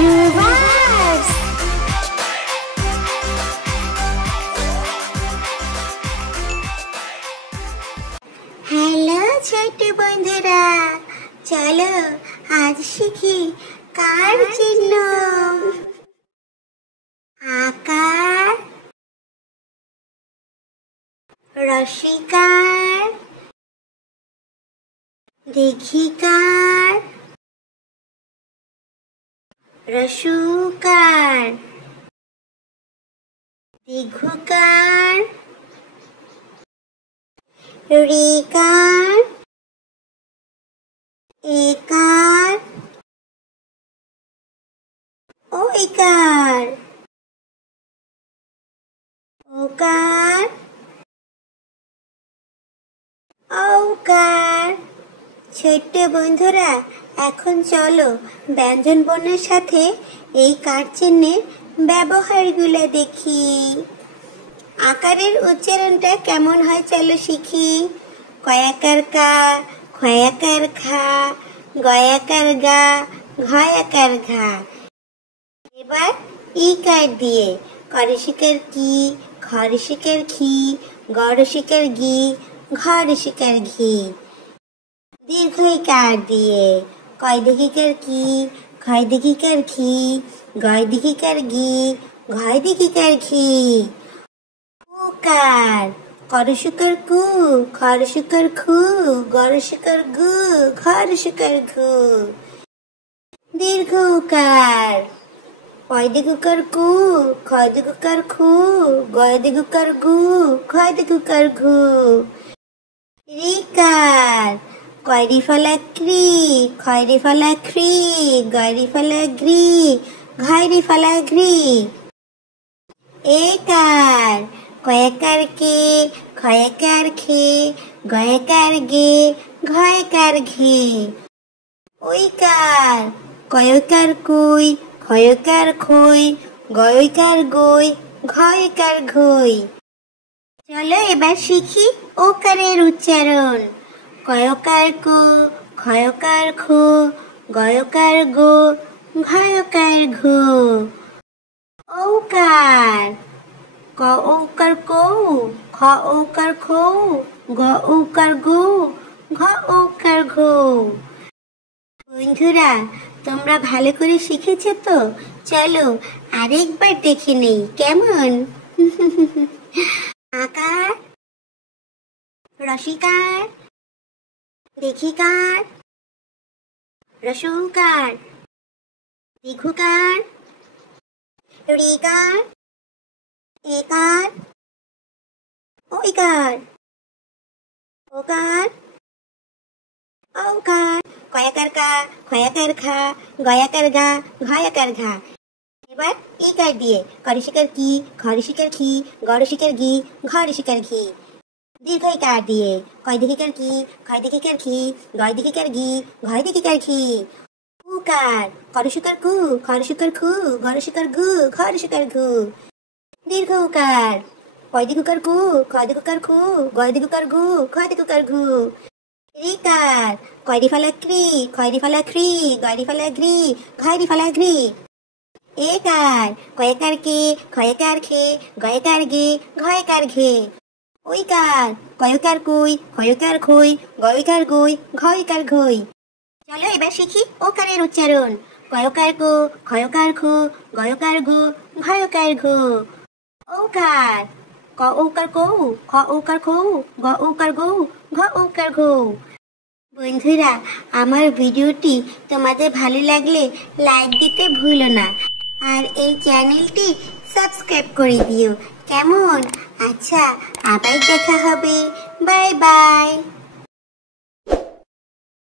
রুবাস। Hello ছোট বন্ধুরা, চলো আজ শিখি কার চিহ্ন। আকার, রসিকার, দীঘিকার, রসুকার, দীঘুকার, ঋকার, একার, ঐকার, ওকার, ঔকার। ছোট্ট বন্ধুরা, এখন চলো ব্যঞ্জন বর্ণের সাথে এই কার চিহ্নের ব্যবহারগুলো দেখি। আকারের উচ্চারণটা কেমন হয় চলো শিখি। কয়াকার কা, খয়াকার খা, গয়াকার গা, ঘয়াকার ঘা। এবার ইকার দিয়ে করসিকার কি, খরসিকার খি, গরসিকার গি, ঘরসিকার ঘি। দীর্ঘইকার দিয়ে কয় দিঘিকার কি, ক্ষয় দিঘিকার খি, গয় দিঘিকার গি, ঘয় দিঘিকার ঘি। উকার করসুকার কু, খরসুকার খু, গরসুকার গু, ঘরসুকার ঘু। দীর্ঘ উকার কয় দিগুকার কু, ক্ষয় দিগুকার খু, গয় দিগুকার গু, ক্ষয় দিগুকার ঘু। ঋকার কয়রি ফলা ক্রি, ক্ষয়রি ফলা খ্রি, গয়রি ফলা গ্রি, ঘয়রি ফলা ঘ্রি। একার কয়াকার কে, ক্ষয়াকার খে, গয়াকার গে, ঘয়াকার ঘে। ঐকার কয়কার কুই, ক্ষয়কার খই, গয়কার গই, ঘয়কার ঘই। চলো এবার শিখি ওকারের উচ্চারণ। কয়কার কু, ক্ষয়কার খু, গয়কার গো, ঘয়কার ঘু। ঔকার ক ঔকার কৌ, খ ঔকার খৌ, গ ঔকার গৌ, ঘ ঔকার ঘৌ। বন্ধুরা, তোমরা ভালো করে শিখেছ তো? চলো আরেকবার দেখে নেই, কেমন? আকার, রসিকার, দীঘিকার, রসুকার, দীঘুকার, ঋকার, একার, ঐকার, ওকার, ঔকার। কয়াকার কা, ক্ষয়াকার খা, গয়াকার গা, ঘয়াকার ঘা। এবার ইকার দিয়ে করসিকার কি, খরসিকার খি, গরসিকার গি, ঘরসিকার ঘি। দীর্ঘইকার দিয়ে কয় দিঘিকার কি, ক্ষয় দিঘিকার খি, গয় দিঘিকার গি, ঘয় দিঘিকার ঘি। উকার করসিকার কু, খরসিকার খু, গরসিকার গু, ঘরসিকার ঘু। দীর্ঘ উকার কয় দিগুকার কু, ক্ষয় দিগুকার খু, গয় দিগুকার গু, ঘয় দিগুকার ঘু। ঋকার কয়রি ফলা ক্রি, ক্ষয়রি ফলা খ্রি, গয়রি ফলা ঘ্রি, ঘয়রি ফলা ঘ্রি। একার কয়াকার কে, ক্ষয়কার খে, গয়কার গে, ঘয়কার ঘে। ঐকার কয়কার কুই, ক্ষয়কার খই, গয়কার গই, ঘয়কার ঘই। চলো এবার শিখি ওকারের উচ্চারণ। কয়কার কো, ক্ষয়কার খু, গয়কার গু, ঘয়কার ঘু। ঔকার ক ঔকার কৌ, খ ঔকার খৌ, গ ঔকার গৌ, ঘ ঔকার ঘৌ। বন্ধুরা, আমার ভিডিওটি তোমাদের ভালো লাগলে লাইক দিতে ভুলো না, আর এই চ্যানেলটি সাবস্ক্রাইব করে দিও, কেমন? আচ্ছা, আবার দেখা হবে। Bye bye.